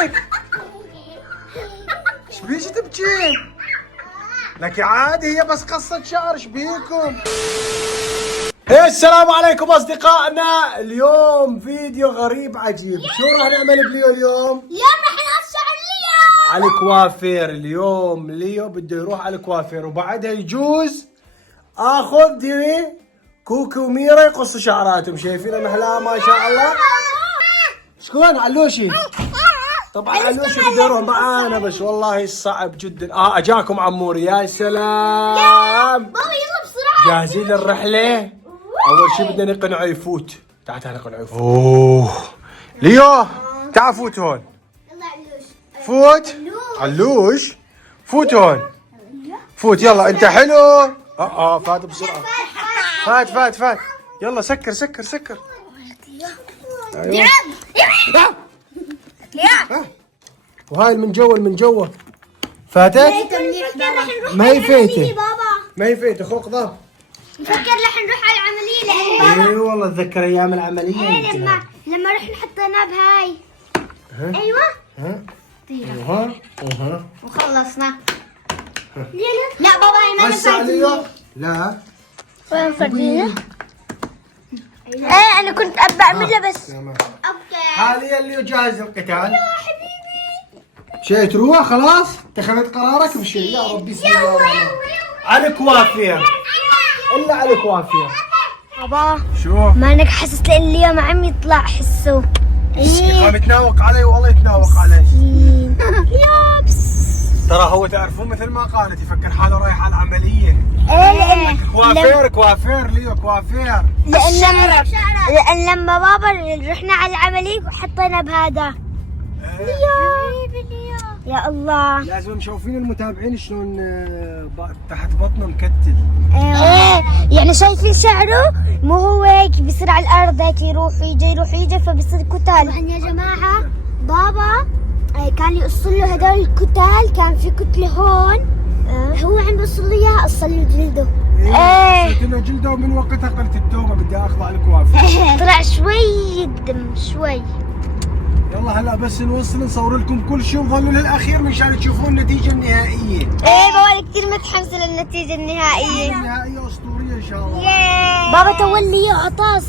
بيك؟ ايش بيك تبكين؟ لك عادي هي بس قصة شعر، ايش بيكم؟ السلام عليكم اصدقائنا، اليوم فيديو غريب عجيب. شو راح نعمل بليو اليوم؟ اليوم راح نقص شعر ليو على الكوافير. اليوم ليو بده يروح على الكوافير، وبعدها يجوز اخذ ديري كوكي وميرا يقصوا شعراتهم. شايفين محلاها ما شاء الله. شكون علوشي؟ طبعا علوشي بده يروح معانا، بس والله صعب جدا. اجاكم عموري، يا سلام. بابا يلا بسرعة. جاهزين للرحلة؟ اول شيء بدنا نقنعه يفوت. تعال نقنعه يفوت. اوه ليو تعال فوت هون. يلا علوش. فوت علوش، فوت هون. فوت يلا، انت حلو. فات بسرعة. فات يلا سكر. ايوه. وهاي من جوا فاتت. ما هي فايته. ما هي فايته، خوك ضاف. نفكر رح نروح على العملية لأن بابا اي والله اتذكر ايام العملية. لما رحنا حطيناه بهاي. ايوه. وخلصنا. لا بابا هي ما هسه عليو. نفعت. لا وين فردينا؟ ايه انا كنت ابى اعملها بس. تمام. اوكي. حاليا اللي جاهز للقتال. يا حبيبي شيء تروح خلاص؟ اتخذت قرارك بشيء. يا ربي بسم الله الرحمن الرحيم. على الكوافير، الا على الكوافير. بابا شو؟ ما انك حاسس لان اليوم عم يطلع حسه. قام يتناوق علي والله يتناوق علي. يابس. ترى هو تعرفون مثل ما قالت يفكر حاله رايح على العملية. ايه كوافير ليو كوافير. لان لما بابا رحنا على العملية وحطينا بهذا. يا الله. لازم مشوفين المتابعين شلون تحت بطنه مكتل. ايه يعني شايفين شعره مو هو هيك بيصير على الارض هيك يروح يجي فبيصير كتل. طبعا يا جماعة بابا كان يقص له هدول الكتل، كان في كتلة هون. هو عم بيقص له اياها، قص له جلده. ايه قلت له جلده، ومن وقتها قلت التومه بدي اخذه على الكوافير. طلع شوي الدم شوي. يلا هلا بس نوصل نصور لكم كل شيء، وظلوا للاخير مشان تشوفون النتيجه النهائيه. ايه بابا كثير متحمسه للنتيجه النهائيه. النهائيه اسطوريه ان شاء الله. بابا تولي عطاس.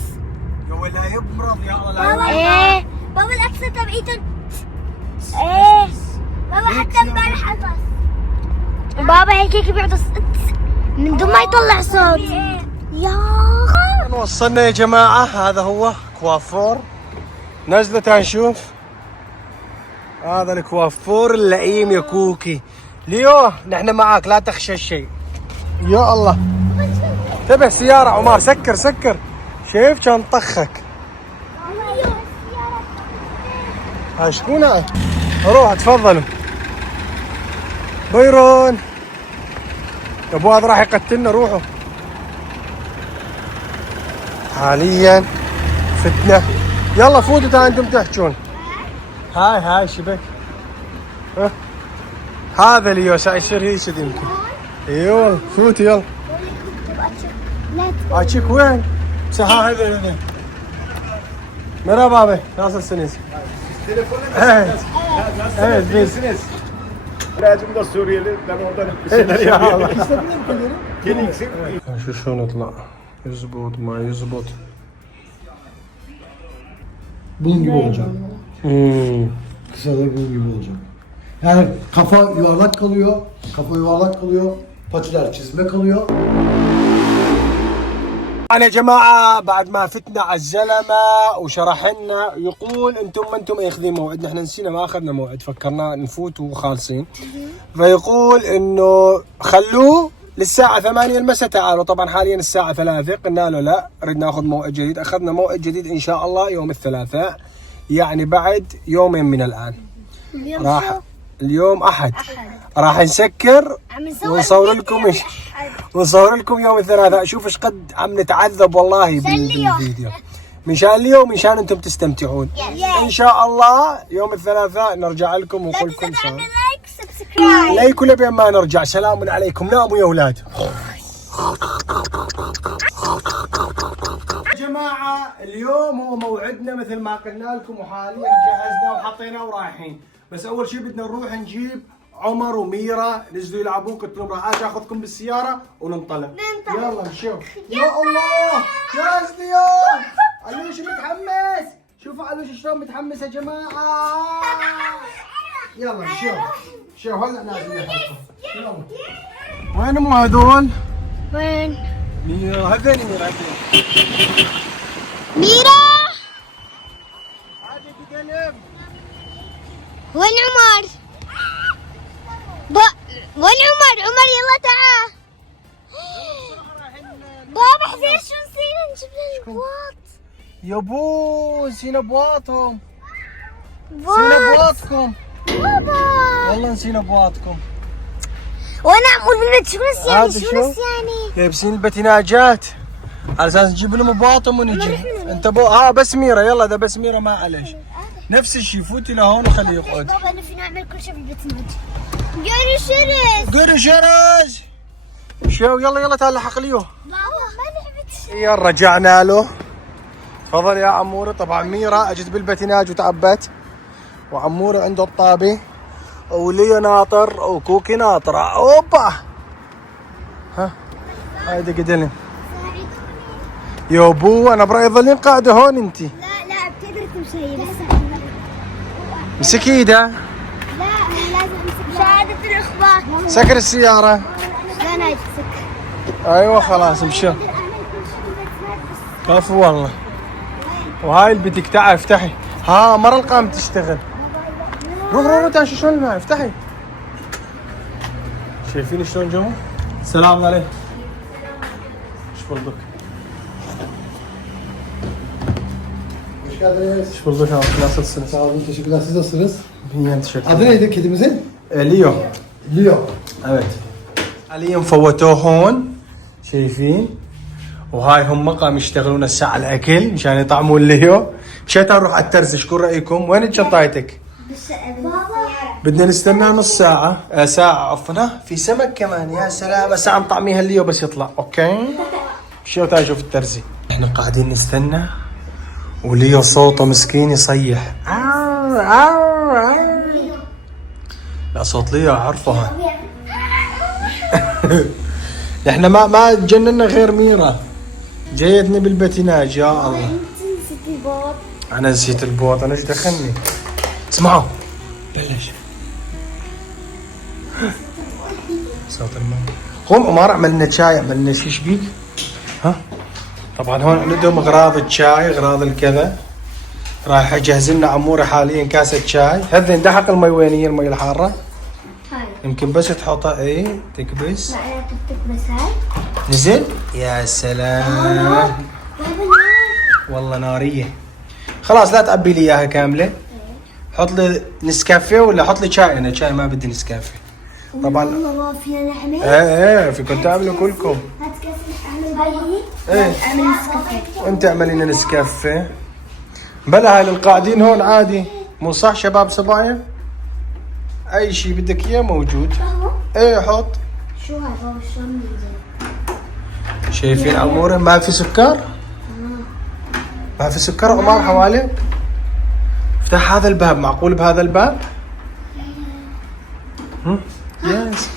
يا ولا يبرد يا الله. ايه بابا الاكثر تبعيته. ايه بابا حتى امبارح عطس. بابا هيك بيعطس من دون ما يطلع صوت. يا وصلنا يا جماعه، هذا هو كوافور. نزلت نشوف. هذا الكوافور اللئيم يا كوكي. ليو نحن معاك، لا تخشى الشيء. يا الله انتبه سيارة عمار. سكر شايف كان طخك. هاي شكون هاي؟ روح تفضلوا. بيرون ابو هذا راح يقتلنا، روحوا. حاليا فتنة. يلا فوتوا تعال انتم تحجون. هاي شبك. هذا اللي يصير هيك كذي يمكن. ايوه فوتوا يلا. هايك وين؟ سها هذا مرا بابا ناصر سنيس. ايه لازم ده سوريالي لما وضع شو نطلع يزبط ما يزبط. Bunun gibi olacak. Kısa da bunun gibi olacak. Yani kafa yuvarlak kalıyor. Patiler çizme kalıyor. أنا يا جماعة بعد ما فتنا على الزلمة وشرح لنا، يقول انتم ما انتم اخذين موعد. نحن نسينا ما اخذنا موعد، فكرنا نفوت وخالصين. فيقول انه خلوه للساعة 8 المساء تعالوا. طبعا حاليا الساعة 3. قلنا له لا، نريد ناخذ موعد جديد. اخذنا موعد جديد ان شاء الله يوم الثلاثاء، يعني بعد يومين من الان. راح اليوم احد راح نسكر ونصور لكم يوم الثلاثاء. شوف ايش قد عم نتعذب والله بالفيديو مشان اليوم، مشان انتم تستمتعون. ان شاء الله يوم الثلاثاء نرجع لكم ونقول لكم لايك ولا بين ما نرجع. سلام عليكم، ناموا يا اولاد. يا جماعه اليوم هو موعدنا مثل ما قلنا لكم، وحاليا جهزنا وحطينا ورايحين. بس اول شيء بدنا نروح نجيب عمر وميرا نزلوا يلعبون، قلت لهم راح اجي اخذكم بالسياره وننطلق. يلا نشوف. يا الله يا زليون، علوش متحمس، شوفوا علوش شلون متحمس يا جماعه. يلا نشوف. شوف هلا نازل يحطهم. يلا. وين مو هذول؟ وين؟ ميرا هذين ميرا هذين. ميرا عادي بقلب. وين عمر؟ وين عمر؟ عمر يلا تعال. بابا حزير شو نسينا نجيب له البواط. يا بو نسينا بواطهم. بواط. نسينا بواطكم. بابا والله نسينا بواطكم. وانا عمول بالبيت شو نسياني؟ هذا شو شو؟ نسياني؟ لابسين البتناجات على اساس نجيب لهم بواطهم ونجي. انت بس ميرا يلا، اذا بس ميرا ما عليش. نفس الشيء فوتي لهون وخليه يقعد. بابا انا فينا نعمل كل شيء بالبتناج. جاري شرس. قولوا شرز. شو يلا تعال لحق ليه. بابا ما لعبت. يلا رجعنا له. تفضل يا عمورة. طبعا ميرا اجت بالبتناج وتعبت، وعمورة عنده الطابة، وليا ناطر وكوكي ناطرة. اوبا ها هاي دقدلن يا ابو. انا برايي ظلين قاعدة هون انتي. لا بتقدر تمشي بس. مسكي ايده. لا لازم امسك شهادة الاخبار. سكر السيارة. لا انا امسك. ايوه خلاص مشى. كفو والله. وهاي اللي بدك تعال افتحي. ها مرة القام تشتغل. روح تعال شلون معي افتحي. شايفين شلون جو؟ السلام عليكم. ايش بردك؟ Hoş geldiniz. ايش بردك abi? Nasılsınız? Sağ olun, teşekkürler. Siz nasılsınız? İyiyim teşekkür Adı neydi kedimizin? ليو. Leo. Evet. حاليا فوتوه هون شايفين، وهاي هم قام يشتغلون الساعة الاكل مشان يطعمون ليو. مشيت اروح على الترزي، شو رايكم؟ وين شنطايتك؟ بابا بدنا نستنى نص ساعة، ساعة عفوا. في سمك كمان، يا سلام. ساعة نطعميها الليو بس يطلع. اوكي شو تعال شوف الترزي. احنا قاعدين نستنى وليو صوته مسكين يصيح. لا صوت ليو اعرفها. احنا ما تجننا غير ميرا جايتني بالبتناج. يا الله نسيت البوط. انا نسيت البوط. انا ايش دخلني؟ اسمعوا بلش صوت الماء. قوم عمر عملنا شاي، عملنا شيش بيك. ها طبعا هون عندهم اغراض الشاي، اغراض الكذا. رايح اجهز لنا عموره حاليا كاسه شاي. هذين دحق المي وين هي المي الحاره؟ هاي يمكن بس تحطها تكبس. لا انا بس هاي. نزل يا سلام. والله ناريه. خلاص لا تعبي لي اياها كامله. حط لي نسكافيه ولا حط لي شاي. انا شاي ما بدي نسكافيه طبعا. والله فينا نعمل. ايه فيكم تعملوا كلكم. هات كاس نعمل هاي. ايه اعمل نسكافيه. وانت اعملي لنا نسكافيه. بلا هاي للقاعدين هون عادي، مو صح شباب صبايا؟ اي شيء بدك اياه موجود. ايه حط. شو هاي بابا شلون ننزل؟ شايفين عموره ما في سكر؟ ما في سكر عمر حواليك؟ افتح هذا الباب. معقول بهذا الباب؟ يس.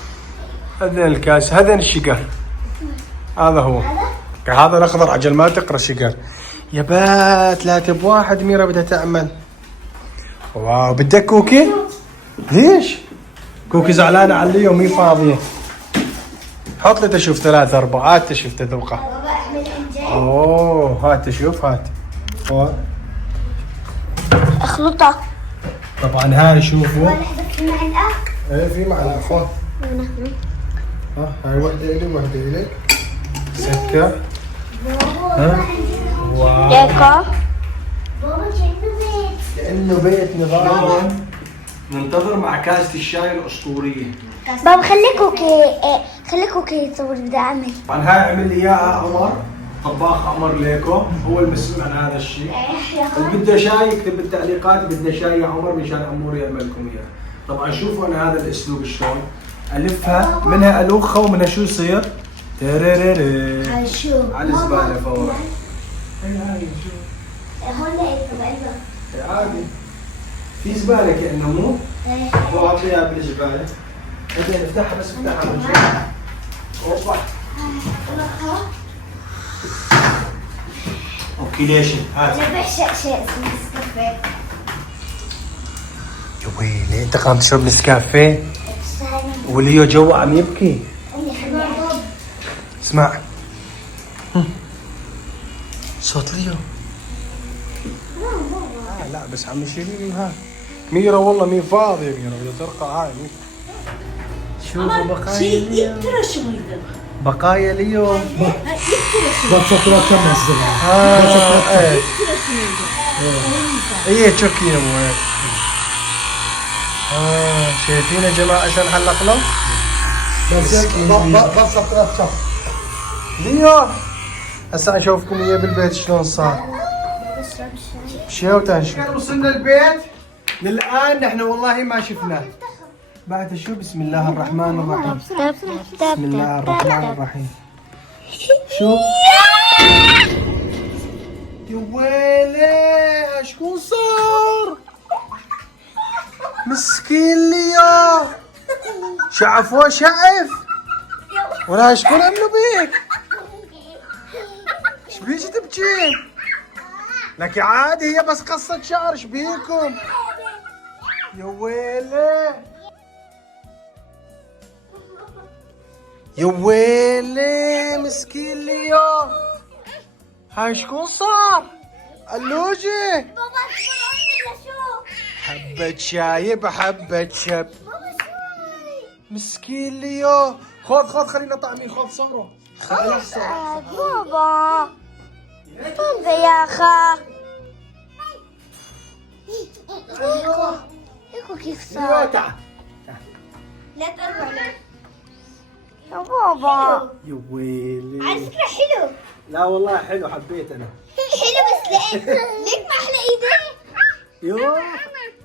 هذين الكاس، هذين الشقر. هذا هو. هذا الاخضر عجل ما تقرا شقر. يا بات 3 ب1 ميرا بدها تعمل. واو بدك كوكي؟ ليش؟ كوكي زعلانه على اليوم مي فاضيه. حط لي تشوف 3 4 هات تشوف تذوقها. بابا اعمل انجيل. اوه هات تشوف هات. اخلطه. طبعا هاي شوفوا. لحظة في معلقة. ايه في معلقه فوق. هاي وحده الي وحده الك. سكر. ها واو. ديكو. بابا كأنه بيت نظام. ننتظر مع كاسة الشاي الأسطورية. بابا خلي كوكي يصور بدي اعمل. طبعا هاي عمل لي اياها عمر، طباخ عمر ليكو، هو المسؤول عن هذا الشيء. اللي بده شاي يكتب بالتعليقات بدنا شاي يا عمر مشان عمور يعمل لكم اياه. طبعا شوفوا انا هذا الاسلوب شلون الفها، منها الوخه ومنها شو يصير؟ ترررر هاي شو؟ على الزباله فورا. هون لقيته بقلبه. عادي. في زبالة كأنه مو؟ ايه هو عطيها بالزبالة. بعدين افتحها بس افتحها من جوا. اوبا. اوكي ليش؟ هات. انا بعشق شيء اسمه نسكافيه. يا ويلي انت قام تشرب نسكافيه وليو جوا عم يبكي. اسمع صوت ليو. لا بس عم يشيلين ها ميرا والله مي فاضية ميرا بدها ترقع هاي. شوفوا بقايا ليو. بقايا ليو. Bak fotoğraftan ben size bunu. ايه ايه تشوكي يا ابو هيك. شايفين يا جماعة عشان حلق له؟ Bak fotoğraf. ليو هسا اشوفكم اياه بالبيت شلون صار. شو تنشوف. وصلنا البيت للان نحن والله ما شفناه. بعد شو بسم الله الرحمن الرحيم. بسم الله الرحمن الرحيم. شوف يا ويلي شكون صار؟ مسكين ليا شعفوه شعف ولا شكون عملوا بيك؟ شبيك تبكين؟ لك عادي هي بس قصة شعر شبيكم؟ يا ويلي يا ويلي مسكين ليو. هاي شكون صار؟ اللوجي بابا ولا شو؟ حبة شاي بحبة شب. مسكين ليو. خذ خلينا طعمين. خذ صوره. بابا طلبة يا أخا. ياكو كيف صار؟ تعال لا تقرب عليه يا بابا. يا ويلي. على فكرة حلو. لا والله حلو حبيت انا. حلو بس ليك ما أحلى إيديه. يو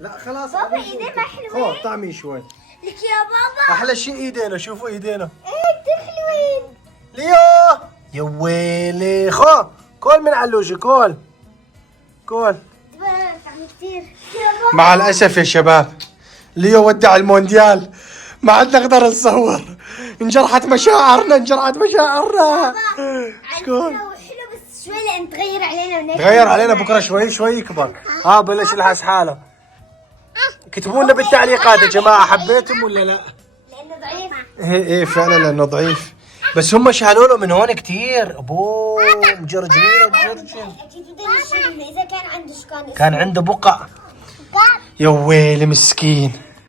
لا خلاص بابا إيديه ما حلوين. خذ طعمي شوي. لك يا بابا. احلى شيء ايدينا. شوفوا ايدينا إيه كتير حلوين. ليو. يا ويلي خذ كل من علوجي كل طعم كتير. مع الاسف يا شباب ليو ودع المونديال ما عدنا نقدر نصور. انجرحت مشاعرنا شكون حلو بس شوي لأن تغير علينا ونكبر. تغير علينا بكره شوي يكبر. بلش يلحس حاله. كتبوا لنا بالتعليقات يا جماعه حبيتم ولا لا؟ لأنه ضعيف. ايه فعلا لانه ضعيف. بس هم شالوا له من هون كثير. ابوه مجرجرين. أكيد بدنا نشيله إذا كان عنده شكان. كان عنده بقع. يا ويلي مسكين.